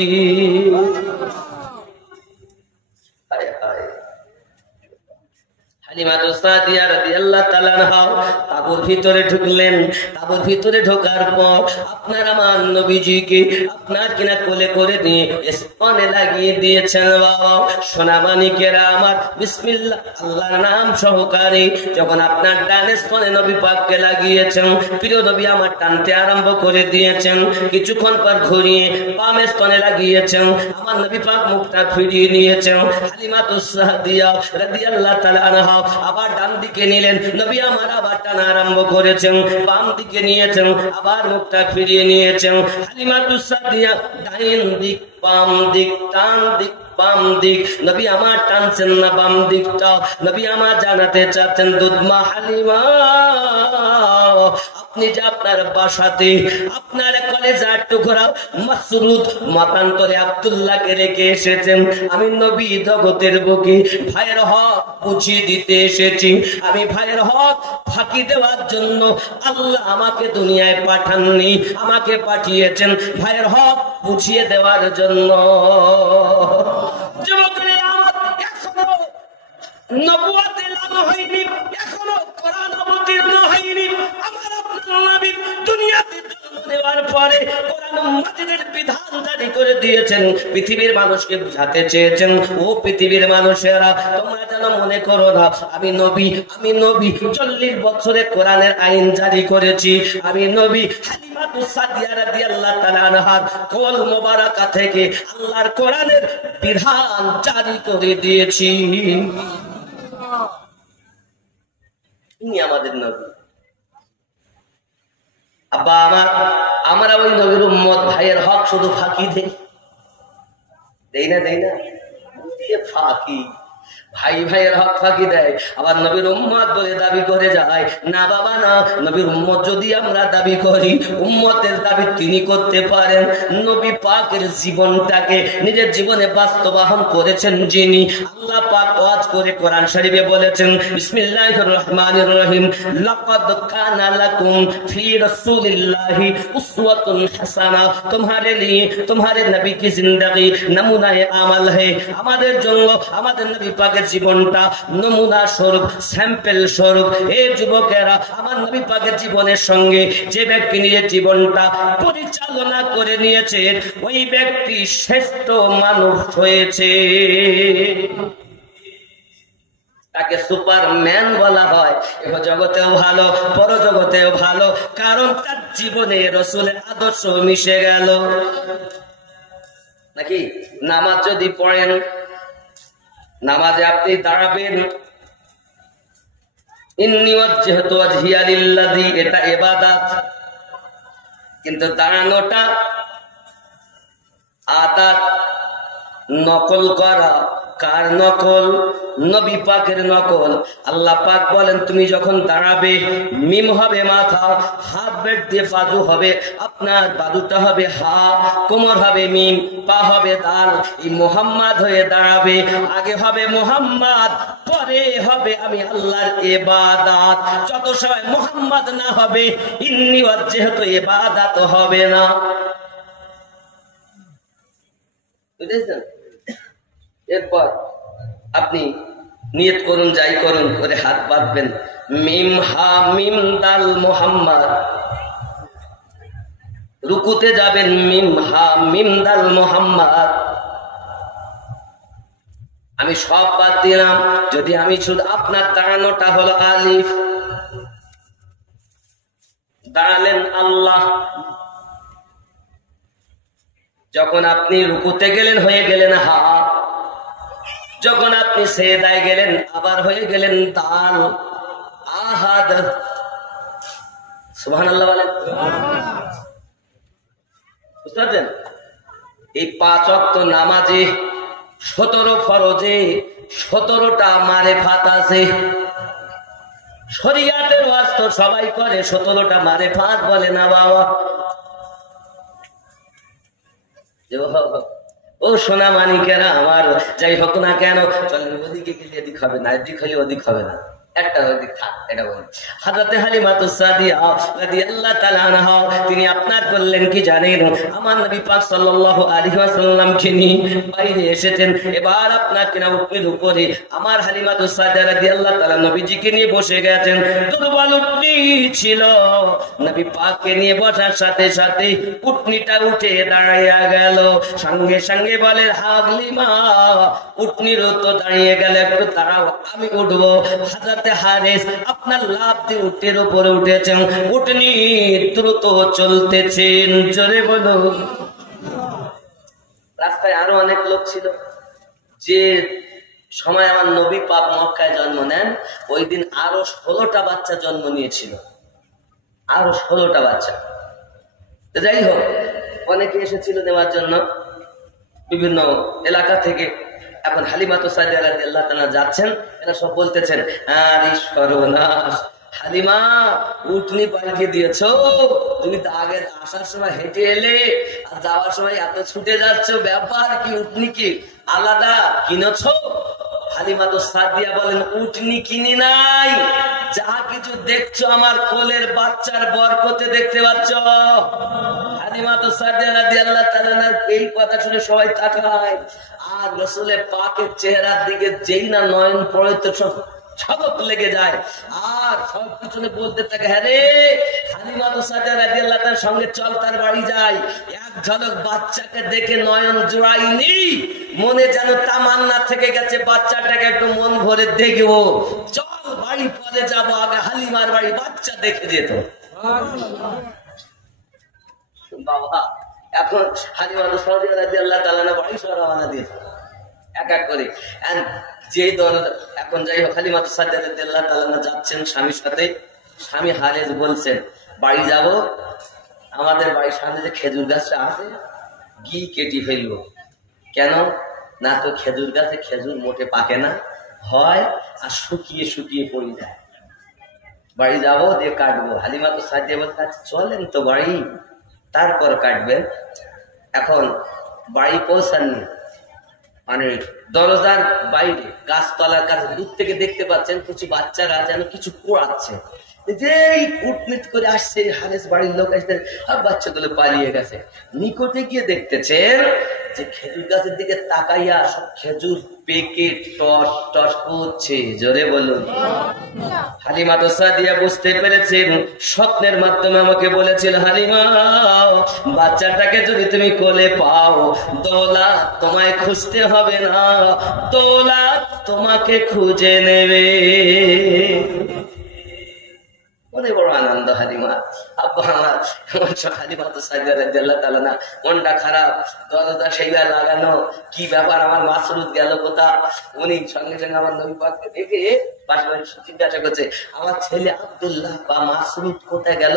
হালিমা সাদিয়া রাদিয়াল্লাহু তাআলা আনহা তাঁবুর ভিতরে ঢুকলেন। তাঁবুর ভিতরে ঢোকার পর আপনার আমার নবীজিকে আপনার কিনা কোলে করে দিয়ে স্তনে লাগিয়ে দিয়েছেন। বাবা সোনা মানিকেরা আমার, বিসমিল্লাহ আল্লাহর নাম সহকারে যখন আপনার ডানে স্তনে নবী পাককে লাগিয়েছেন, প্রিয় নবী আমার টানতে আরম্ভ করে দিয়েছেন। কিছুক্ষণ পর ঘুরিয়ে বামে স্তনে লাগিয়েছেন, আমার নবী পাক মুখটা ফিরিয়ে নিয়েছেন। হালিমা সাদিয়া রাদিয়াল্লাহু তাআলা আনহা আবার ডান দিকে নিলেন, নবী আমার আবার টানা আরম্ভ করেছেন। বাম দিকে নিয়েছেন, আবার মুখটা ফিরিয়ে নিয়েছেন। হালিমা সাদিয়া ডাইন দিক, বাম দিক, ডান দিক, বাম দিক, নবী আমার টানছেন না বাম দিকটা। নবী আমার জানাতে চাচ্ছেন, দুধমা হালিমা, আপনি যে আপনার বাসাতে আপনার কলেজার টুকরা মাসরুদ মতান্তরে আব্দুল্লাহকে রেখে এসেছেন, আমি নবী জগতের বুকে ভাইয়ের হক বুঝিয়ে দিতে এসেছি। আমি ভাইয়ের হক ফাঁকি দেওয়ার জন্য আল্লাহ আমাকে দুনিয়ায় পাঠাননি, আমাকে পাঠিয়েছেন ভাইয়ের হক বুঝিয়ে দেওয়ার জন্য। যুবকরা আমার, এখনো নবুয়তের আলো হয়নি, এখনো কোরআন অবতীর্ণ হয়নি। আমার আপনার নবী দুনিয়াতে জন্ম নেওয়ার পরে কোরআন মাজিদের বিধান জারি করে দিয়েছেন, পৃথিবীর মানুষকে বুঝাতে চেয়েছেন, ও পৃথিবীর মানুষেরা তোমরা যেন মনে করো না আমি নবী 40 বছরে কোরআনের আইন জারি করেছি। আমি নবী হালিমা সাদিয়া রাদিয়াল্লাহু তাআলা আনহার কোল মোবারকা থেকে আল্লাহর কোরআনের বিধান জারি করে দিয়েছি। ইনি আমাদের নবী। আব্বা আমার, আমরা ওই নবীর উম্মত, ভাইয়ের হক শুধু ফাঁকি দেই না ফাঁকি। ভাইয়ের হক ফাঁকি দেয়, আবার নবীর উম্মত বলে দাবি করে যায়। না বাবা না, নবীর উম্মত যদি আমরা দাবি করি, উম্মতের দাবি তিনি করতে পারেন। নবী পাকের জীবনটাকে নিজের জীবনে বাস্তবায়ন করেছেন যিনি, আল্লাহ পাক ওয়াজ করে কোরআন শরীফে বলেছেন, বিসমিল্লাহির রহমানির রহিম, লাকাদ কানা লাকুম ফি রাসূলিল্লাহি উসওয়াতুন হাসানা, তোমারে লিয়ে তোমারে নবী কি জিন্দেগি নমুনায়ে আমাল है। আমাদের জন্য আমাদের নবী পাকের জীবনটা নমুনা স্বরূপ, স্যাম্পল স্বরূপ। এই যুবকেরা, আমার নবী পাকের জীবনের সঙ্গে যে ব্যক্তি নিজের জীবনটা পরিচালনা করে নিয়েছে, ওই ব্যক্তি শ্রেষ্ঠ মানুষ হয়েছে। তাকে সুপারম্যান বলা হয়, এহ জগতেও ভালো, পরজগতেও ভালো, কারণ তার জীবনে রাসূলের আদর্শ মিশে গেল। নাকি নামাজ যদি পড়েন, নামাজে আপনি দাঁড়াবেন, ইন্নী ওয়াজজাহতু ওয়াজহিয়া লিল্লাযী, এটা ইবাদত। কিন্তু দাঁড়ানোটা আদাত। নকল করা, কার নকল? নবী পাকের নকল। আল্লাহ পাক বলেন তুমি যখন দাঁড়াবে, মিম হবে মাথা, হাত বেট দিয়ে বাজু হবে, আপনার বাজুটা হবে হা, কোমর হবে মিম, পা হবে দাল। এই মুহাম্মদ হয়ে দাঁড়াবে, আগে হবে মুহাম্মদ, পরে হবে আমি আল্লাহর ইবাদত। যত সময় মুহাম্মদ না হবে, ইন্নী ওয়াজজাহতু ইবাদত হবে না। বুঝেছেন? এরপর আপনি নিয়ত করুন, যাই করুন, করে হাত বাঁধবেন, মিম হা মিম দাল মুহাম্মদ। রুকুতে যাবেন, মিম হা মিম দাল মুহাম্মদ। আমি সব বাদ দিলাম, যদি আমি শুধু আপনার দাঁড়ানোটা হলো আলিফ, দাঁড়ালেন আল্লাহ। যখন আপনি রুকুতে গেলেন হয়ে গেলেন হা, যখন আপনি সেজদায় গেলেন আবার হয়ে গেলেন দাল, আহাদ। সুবহানাল্লাহ বলেন। বুঝতে পারছেন? এই 5 ওয়াক্ত নামাজে 17 ফরজে 17টা মারেফাত আছে। শরিয়াতের ওয়াজ তো সবাই করে, 17টা মারেফাত বলে না বাবা। ও সোনা মানিকেরা আমার, যাই হোক না কেন, চলেন ওদিকে গেলে এদিক হবে না, এদিক হলে ওদিক হবে না, একটা ওদিক থাক, এটা বলেন। হযরতে হালিমাতুস সাদিয়া রাদিয়াল্লাহু তাআলা আনহা, তিনি আপনার করলেন কি জানেন? আমার নবী পাক সাল্লাল্লাহু আলাইহি ওয়াসাল্লামকে নিয়ে বাইরে এসেছেন। এবার আপনার কিনা উটনির উপরে আমার হালিমাতুস সাদিয়া রাদিয়াল্লাহু তাআলা নবীজিকে নিয়ে বসে গেছেন। দুর্বল উটনি ছিল, নবী পাককে নিয়ে বসার সাথে সাথে উটনিটা উঠে দাঁড়িয়ে গেল। সঙ্গে সঙ্গে বলে, হালিমা উটনিরও তো দাঁড়িয়ে গেল, একটু দাঁড়াও আমি উঠবো। হযরতে হারিস আপনার লাফ দিয়ে উটের উপরে উঠেছেন, উটনি দ্রুত চলতেছেন। জোরে বলো। রাস্তায় আরো অনেক লোক ছিল। যে সময় আমার নবী পাক মক্কায় জন্ম নেন, ওই দিন আরো 16টা বাচ্চা জন্ম নিয়েছিল, আরো 16টা বাচ্চা। যাই হোক, অনেকে এসেছিল নেওয়ার জন্য বিভিন্ন এলাকা থেকে। এখন হালিমাতুস সাদিয়া রাদিয়াল্লাহু তাআলা যাচ্ছেন, এরা সব বলতেছেন, আরে সর্বনাশ হালিমা, উটনি পাল্টে দিয়েছো, তুমি তো আগে আসার সময় হেঁটে এলে আর যাওয়ার সময় এত ছুটে যাচ্ছ, ব্যাপার কি? উটনি কি আলাদা কিনেছো? হালিমাতুস সাদিয়া বলেন, উটনি কিনি নাই, যা কিছু দেখছো আমার কোলের বাচ্চার বরকতে দেখতে পাচ্ছ। হালিমাতুস সাদিয়া রাদিয়াল্লাহু তাআলা এই কথা শুনে সবাই তাকায়, আর রাসূলের পাকের চেহারার দিকে যেই না নয়ন পড়ে তো সব ছলক লেগে যায়, আর সব পিছনে বলতে থাকে, হ্যাঁ রে হালিমাতুস সাদিয়া রাদিয়াল্লাহু তাআলার সঙ্গে চল, তার বাড়ি যাই। এক ঝলক বাচ্চাকে দেখে নয়ন জোড়ায়নি, মনে যেন তামান্না থেকে গেছে বাচ্চাটাকে একটু মন ভরে দেখবো, চল বাড়ি পরে যাবো, আগে হালিমার বাড়ি বাচ্চা দেখে যেত। বাবা এখন হালিমাতুস সাদিয়া রাদিয়াল্লাহু তাআলা বাড়ি রওনা দিয়েছে এক এক করে। যে দল এখন যাই হোক, হালিমাতুস সাদিয়া রাদিয়াল্লাহু তাআলা যাচ্ছেন স্বামীর সাথে। স্বামী হারেস বলছেন, বাড়ি যাব, আমাদের বাড়ির সামনে যে খেজুর গাছটা আছে গি কেটে ফেলবো। কেন না? তো খেজুর গাছে খেজুর মোটে পাকে না, হয় আর শুকিয়ে শুকিয়ে পড়ে যায়। বাড়ি যাবো, দিয়ে কাটবো। হালিমাতুস সাদিয়া বলতে, চলেন তো বাড়ি, তারপর কাটবেন। এখন বাড়ি পৌঁছাননি, মানে দরজার বাইরে গাছতলার কাছে দূর থেকে দেখতে পাচ্ছেন কিছু বাচ্চারা যেন কিছু কোড়াচ্ছে। যেই উটনিট করে আসছে হারেস বাড়ির লোক আসতে, আর বাচ্চাগুলো পালিয়ে গেছে। নিকটে গিয়ে দেখতেছেন যে খেজুর গাছের দিকে তাকাইয়া সব খেজুর পেকে টস টস করছে। জোরে বলুন। হালিমাতুস সাদিয়া বুঝতে পেরেছেন, স্বপ্নের মাধ্যমে আমাকে বলেছিল, হালিমা বাচ্চাটাকে যদি তুমি কোলে পাও, দৌলত তোমায় খুঁজতে হবে না, দৌলত তোমাকে খুঁজে নেবে। মনে বড় আনন্দ। হালিমা আব্বা আমার হালিমা তো সাদিয়া রাদিয়াল্লাহু তাআলা না, মনটা খারাপ, দরজা সেইবার লাগানো, কি ব্যাপার আমার মাসরুদ গেল কোথা? উনি সঙ্গে সঙ্গে আমার নবী পাককে দেখে পাশাপাশি জিজ্ঞাসা করছে, আমার ছেলে আব্দুল্লাহ বা মাসরুদ কোথায় গেল?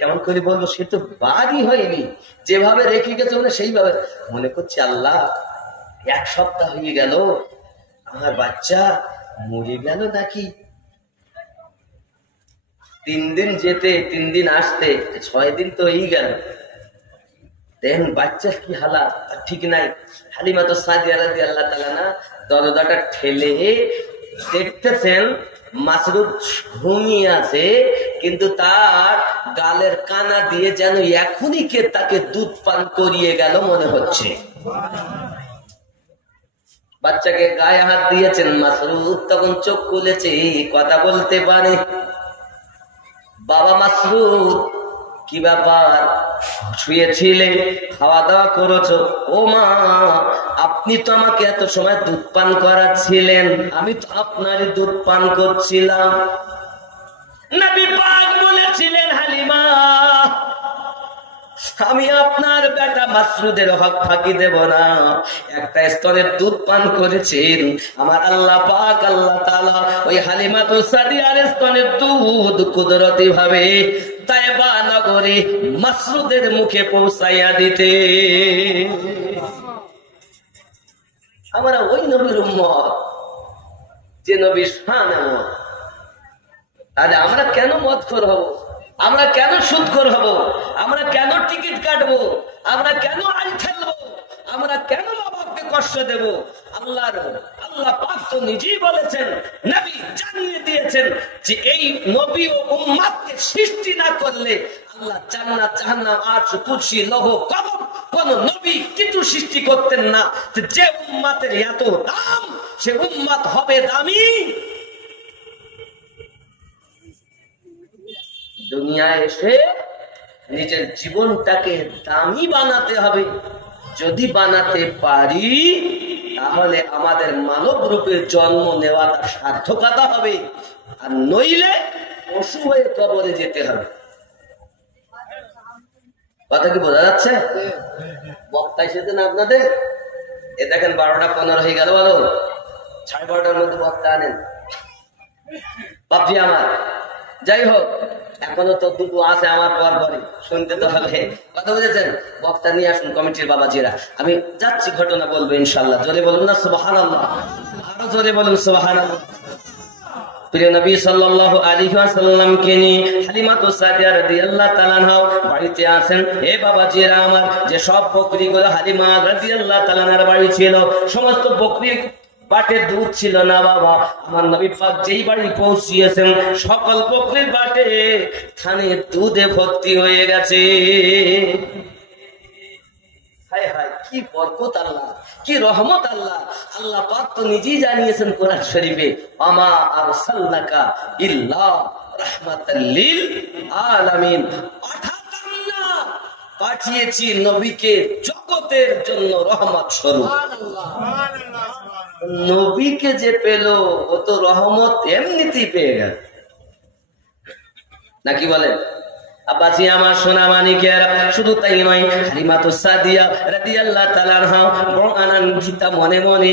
কেমন করে বলবো, সে তো বাড়ি হয়নি, যেভাবে রেখে গেছে মানে সেইভাবে। মনে করছি আল্লাহ, 1 সপ্তাহ হয়ে গেল, আমার বাচ্চা মরে গেল নাকি? 3 দিন যেতে 3 দিন আসতে 6 দিন তো হয়ে গেল। দেন বাচ্চার কি হালাত ঠিক নাই। হালিমা তো সাদিয়া রাদিয়াল্লাহু তাআলা না, দরজাটা ঠেলে দেখতেছেন মাসরুদ ঘুমিয়ে আছে, কিন্তু তার গালের কানা দিয়ে যেন এখনই কে তাকে দুধ পান করিয়ে গেল মনে হচ্ছে। বাচ্চাকে গায়ে হাত দিয়েছেন, মাসরুদ তখন চোখ খুলেছে, কথা বলতে পারে। বাবা মাসরুদ, কি ব্যাপার? শুয়েছিলে, খাওয়া দাওয়া করেছো? ও মা, আপনি তো আমাকে এত সময় দুধ পান করাচ্ছিলেন, আমি তো আপনারই দুধ পান করছিলাম। নবী পাক বলেছিলেন, হালিমা, আমি আপনার বেটা মাসরুদের হক ফাঁকি দেব না। একটা স্তনের দুধ পান করেছেন, আমার আল্লাহ পাক আল্লাহ তাআলা ওই হালিমা তো সাদিয়ার স্তনের দুধ কুদরতি ভাবে তায়েবা নগরে মাসরুদের মুখে পৌঁছাইয়া দিতে। আমরা ওই নবীর উম্মত যে নবীর শান এমন। তাহলে আমরা কেন মদখোর হব? আমরা কেন সুদখোর হব? আমরা কেন টিকিট কাটবো? আমরা কেন আই ঠেলবো? আমরা কেন মা বাপকে কষ্ট দেব? আল্লাহ পাক তো নিজেই বলেছেন, নবী জানিয়ে দিয়েছেন যে এই নবী ও উম্মতকে সৃষ্টি না করলে আল্লাহ জান্নাত জাহান্নাম আরশ কুরসি লৌহ কলম কোন নবী কিছু সৃষ্টি করতেন না। যে উম্মতের এত দাম, সে উম্মত হবে দামি। দুনিয়ায় এসে নিজের জীবনটাকে দামি বানাতে হবে। যদি বানাতে পারি তাহলে আমাদের মানব রূপে জন্ম নেওয়াটা সার্থকতা হবে, আর নইলে পশু হয়ে কবরে যেতে হবে। কথা কি বোঝা যাচ্ছে? বক্তা এসেছেন আপনাদের, এ দেখেন 12টা 15 হয়ে গেল, বলো 12:30টার মধ্যে বক্তা আনেন বাপজি আমার। যাই হোক, এখনো তো দুটো আছে আমার পর পরে শুনতে তো হবে। কথা বুঝেছেন? বক্তা নিয়ে আসুন কমিটির বাবাজিরা। আমি যাচ্ছি, ঘটনা বলবো ইনশাল্লাহ। জোরে বলুন না সুবহানাল্লাহ, আরো জোরে বলুন সুবহানাল্লাহ। প্রিয় নবী সাল্লাল্লাহু আলাইহি ওয়াসাল্লামকে নিয়ে হালিমা তো সাদিয়া রাদিয়াল্লাহু তাআলা আনহা বাড়িতে আছেন। হে বাবাজিরা আমার, যে সব বকরিগুলো হালিমা রাদিয়াল্লাহু তাআলা আনহার বাড়ি ছিল, সমস্ত বকরি বাটে দুধ ছিল না বাবা। আমার নবী পাক যেই বাড়ি পৌঁছিয়েছেন, সকল বকরির বাটে থানে দুধে ভর্তি হয়ে গেছে। হায় হায়, কি বরকত আল্লাহ, কি রহমত আল্লাহ। আল্লাহ পাক তো নিজেই জানিয়েছেন কোরআন শরীফে, আমা আরসালনাকা ইল্লা রাহমাতাল লিল আলামিন। পাঠিয়েছি নবীকে জগতের জন্য রহমত স্বরূপ। নবীকে যে পেল, ও তো রহমত এমনিতেই পেয়ে গেল, নাকি বলেন? আব্বাজি আমার সোনা মানিকের, শুধু তাই নয়, হালিমা তো সাদিয়া রাদিয়াল্লাহু তাআলা আনহা বড় আনন্দিতা, মনে মনে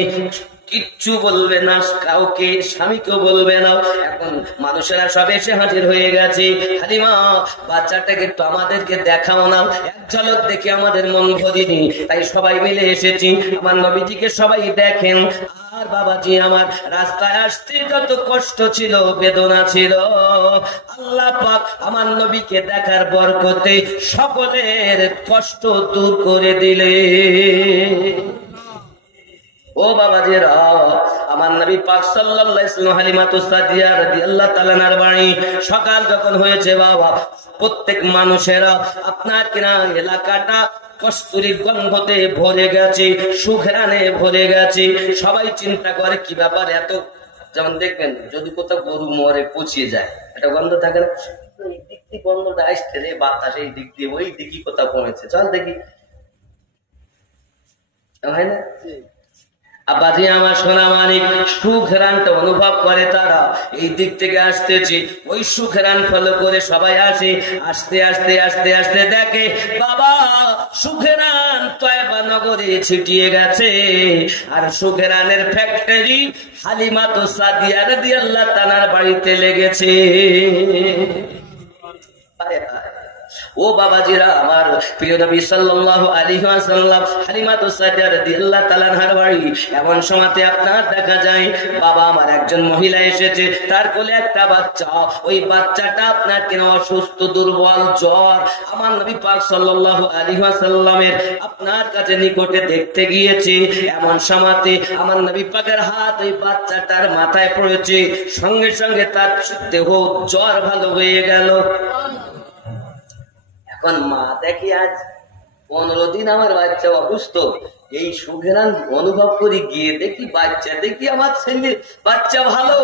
কিচ্ছু বলবে না কাউকে, স্বামীকেও বলবে না। এখন মানুষেরা সব এসে হাজির হয়ে গেছে। হালিমা, বাচ্চাটাকে একটু আমাদেরকে দেখাও না, এক ঝলক দেখে আমাদের মন ভরিনি, তাই সবাই মিলে এসেছি। আমার নবীজিকে সবাই দেখেন। আর বাবাজি আমার, রাস্তায় আসতে কত কষ্ট ছিল, বেদনা ছিল, আল্লাহ পাক আমার নবীকে দেখার বরকতে সকলের কষ্ট দূর করে দিলে। ও বাবাজিরা, আমার নবী পাক সাল্লাল্লাহু আলাইহি ওয়াসাল্লাম হালিমা তো সাদিয়া রাদিয়াল্লাহু তাআলা আনহার বাড়ি সকাল যখন হয়েছে বাবা, প্রত্যেক মানুষেরা আপনার কিনা এলাকাটা কস্তুরীর গন্ধতে ভরে গেছে, সুঘ্রাণে ভরে গেছে। সবাই চিন্তা করে কি ব্যাপার এত, যেমন দেখবেন যদি কোথাও গরু মরে পচিয়ে যায়, একটা গন্ধ থাকে না, এই দিক দিয়ে গন্ধটা আসছে রে, বাতাস এই দিক দিয়ে ওই দিকই কোথাও পড়েছে, চল দেখি, হয় না? আব্বাজি আমার সোনা মানিক সুঘ্রাণটা অনুভব করে, তারা এই দিক থেকে আসতেছে, ওই সুঘ্রাণ ফলো করে সবাই আসে। আস্তে আস্তে আস্তে আস্তে দেখে বাবা সুঘ্রাণ তয়বা নগরে ছিটিয়ে গেছে, আর সুঘ্রাণের ফ্যাক্টরি হালিমা তো সাদিয়া রাদিয়াল্লাহু তাআলার বাড়িতে লেগেছে। ও বাবাজিরা আমার, প্রিয় নবী সাল্লাল্লাহু আলাইহি ওয়াসাল্লাম হালিমাতুস সাদিয়া রাদিয়াল্লাহু তাআলা আনহার বাড়ি। এমন সময়তে আপনার দেখা যায় বাবা আমার একজন মহিলা এসেছে, তার কোলে একটা বাচ্চা। ওই বাচ্চাটা আপনার কেন অসুস্থ, দুর্বল, জ্বর। আমার নবী পাক সাল্লাল্লাহু আলাইহি ওয়াসাল্লামের আপনার কাছে নিকটে দেখতে গিয়েছে। এমন সময়তে আমার নবী পাকের হাত ওই বাচ্চাটার মাথায় পড়েছে, সঙ্গে সঙ্গে তার দেহ জ্বর ভালো হয়ে গেল। এখন মা দেখি আজ 15 দিন আমার বাচ্চা অসুস্থ, এই সুঘ্রাণ অনুভব করি, গিয়ে দেখি বাচ্চা, দেখি আমার ছেলে বাচ্চা ভালো।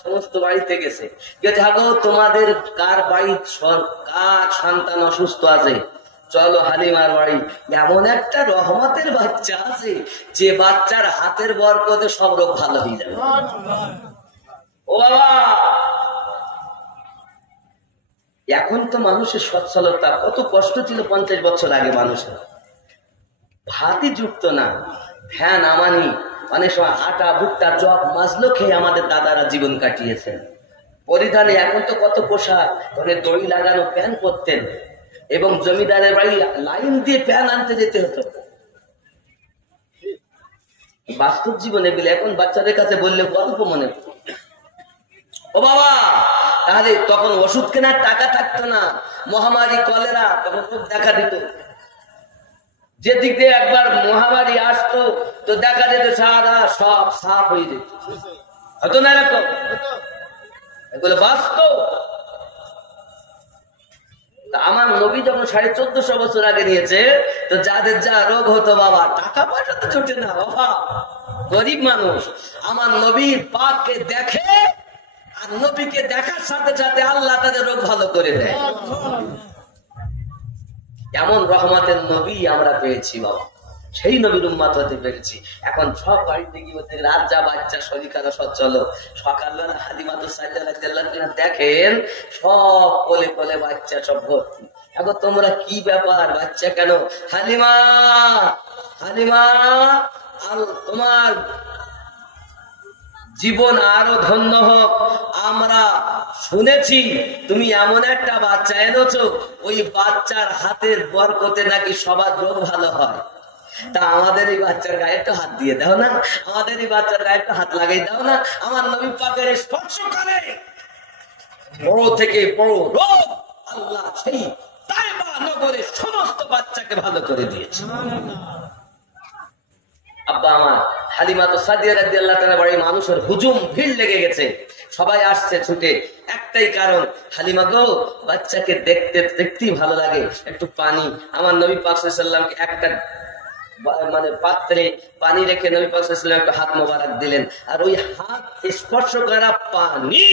সমস্ত বাড়িতে গেছে, তোমাদের কার বাড়ি কার সন্তান অসুস্থ আছে, চলো হালিমার বাড়ি। এমন একটা রহমতের বাচ্চা আছে যে বাচ্চার হাতের বরকতে সব রোগ ভালো হয়ে যাবে। ও বাবা, এখন তো মানুষের সচ্ছলতা, কত কষ্ট ছিল 50 বছর আগে মানুষের, ভাতই জুটতো না, ফ্যান আমানি, অনেক সময় আটা ভুট্টা জব মাজলো খেয়ে আমাদের দাদারা জীবন কাটিয়েছেন। পরিধানে এখন তো কত পোশাক, দড়ি লাগানো প্যান্ট পরতেন, এবং জমিদারের বাড়ি লাইন দিয়ে প্যান আনতে যেতে হতো। বাস্তব জীবনে গেলে এখন বাচ্চাদের কাছে বললে গল্প মনে। ও বাবা, তাহলে তখন ওষুধ কেনার টাকা থাকতো না, মহামারী কলেরা তখন খুব দেখা দিত। যেদিকে একবার মহামারী আসতো তো দেখা যেত সারা সব সাফ হয়ে যেত, হতো না এরকম? এগুলো বাস্তব। আমার নবী যখন 1450 বছর আগে নিয়েছে, তো যাদের যা রোগ হতো বাবা, টাকা পয়সা তো ছোটে না বাবা, গরিব মানুষ আমার নবীর পাককে দেখে, আর নবীকে দেখার সাথে সাথে আল্লাহ তাদের রোগ ভালো করে দেয়। এমন রহমতের নবী আমরা পেয়েছি বাবা, সেই নবীর উম্মত হতে পেরেছি। এখন সব বাড়িতে কি হচ্ছে, রাত যা বাচ্চা শরীর খারাপ সচ্ছল, সকালবেলা হালিমাতুস সাদিয়া রাদিয়াল্লাহু তাআলা দেখেন সব কোলে কোলে বাচ্চা সব ভর্তি। এখন তোমরা কি ব্যাপার, বাচ্চা কেন? হালিমা, হালিমা, তোমার জীবন আরো ধন্য হোক, আমরা শুনেছি তুমি এমন একটা বাচ্চা এনেছো, ওই বাচ্চার হাতের বরকতে নাকি সবার রোগ ভালো হয়। তা আমাদের এই বাচ্চার গায়ে একটু হাত দিয়ে দাও না, আমাদের এই বাচ্চার গায়ে একটু হাত লাগাই দাও না। আমার নবী পাকের স্পর্শ করে বড় থেকে বড় রোগ আল্লাহ সেই তাইবা নগরে সমস্ত বাচ্চাকে ভালো করে দিয়েছে। আব্বা আমার হালিমাতুস সাদিয়া রাদিয়াল্লাহু তাআলা বাড়ি মানুষের হুজুম ভিড় লেগে গেছে, সবাই আসছে ছুটে, একটাই কারণ, হালিমা গো বাচ্চাকে দেখতে দেখতেই ভালো লাগে, একটু পানি। আমার নবী পাক সাল্লাল্লাহু আলাইহি ওয়াসাল্লামকে একটা মানে পাত্রে পানি রেখে নবী পাক সাল্লাল্লাহু আলাইহি ওয়াসাল্লাম একটা হাত মোবারক দিলেন, আর ওই হাত স্পর্শ করা পানি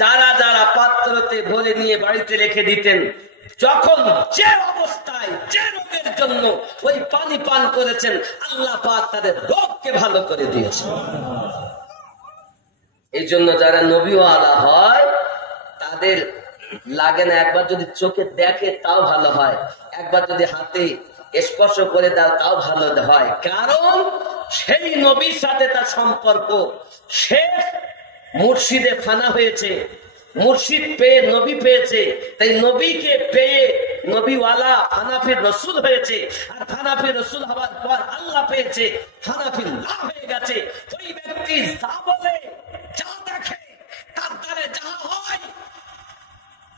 যারা যারা পাত্রতে ভরে নিয়ে বাড়িতে রেখে দিতেন, যখন যে অবস্থায় যে রোগের জন্য ওই পানি পান করেছেন, আল্লাহ পাক তাদের রোগকে ভালো করে দিয়েছে। এই জন্য যারা নবীওয়ালা হয় তাদের লাগে না, একবার যদি চোখে দেখে তাও ভালো হয়, একবার যদি হাতে স্পর্শ করে দাও তাও ভালো হয়, কারণ সেই নবীর সাথে তার সম্পর্ক। সে মুর্শিদে ফানা হয়েছে, মুর্শিদ পেয়ে নবী পেয়েছে, তাই নবীকে পেয়ে নবীওয়ালা হানাফির রসুল হয়েছে, আর হানাফির রসুল হওয়ার পর আল্লাহ পেয়েছে, হানাফিল্লাহ হয়ে গেছে। ওই ব্যক্তি যা বলে যা দেখে তার দ্বারে যা হয়,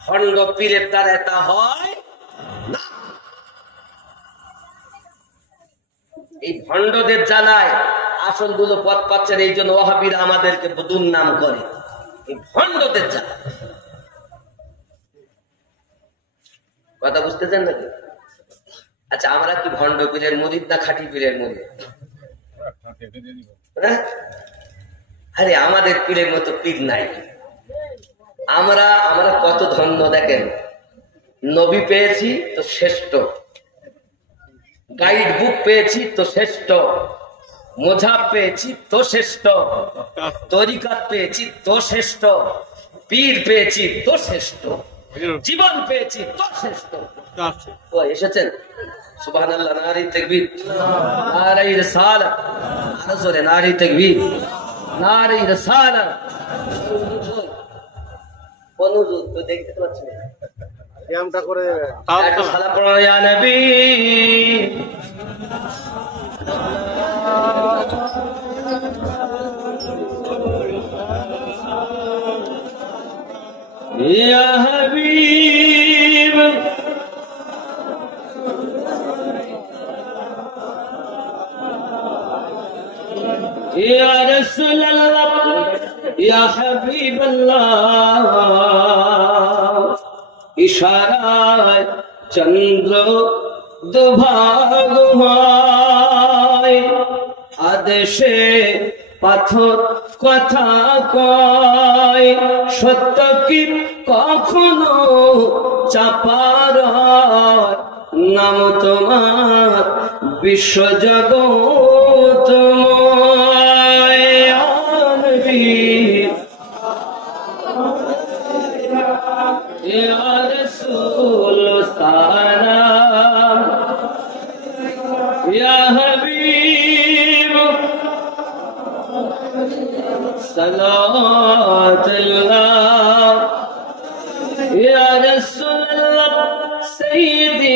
ভণ্ড পীরের দ্বারে তা হয় না। এই ভণ্ডদের জ্বালায় আসলগুলো পথ পাচ্ছেন, এই জন্য ওয়াহাবীরা আমাদেরকে দুর্নাম করে, এই ভণ্ডদের জ্বালা। কথা বুঝতেছেন নাকি? আচ্ছা, আমরা কি ভণ্ড পীরের মুরিদ না খাঁটি পীরের মুরিদ? আরে আমাদের পীরের মতো পীর নাই। আমরা কত ধন্য দেখেন, নবী পেয়েছি তো শ্রেষ্ঠ, গাইড বুক পেয়েছি তো শ্রেষ্ঠ, মোঝাব পেয়েছি তো শ্রেষ্ঠ, তরিকাত পেয়েছি তো শ্রেষ্ঠ, পীর পেয়েছি তো শ্রেষ্ঠ, জীবন পেয়েছি তো শ্রেষ্ঠ। তো এসেছেন সুবহানাল্লাহ, নারী তাকবীর, নারী রিসালাত, আরো জোরে নারী তাকবীর, নারী রিসালাত। অনুযুক্ত তো দেখতে পাচ্ছি না, ব্যায়ামটা করে একটু সালাম পড়ো ইয়া নবী। ইয়া হাবিব ইয়া রাসূলুল্লাহ ইয়া হাবিবাল্লাহ। ইশারায় চন্দ্র দুভাগ হয়, আদেশে পাথর কথা কয়, সত্য কি কখনো চাপার হয়, নাম তোমার বিশ্বজগৎময়। ইয়া রাসূল সালাম, ইয়া হাবিব সালাতুল্লাহ, ইয়া রাসূল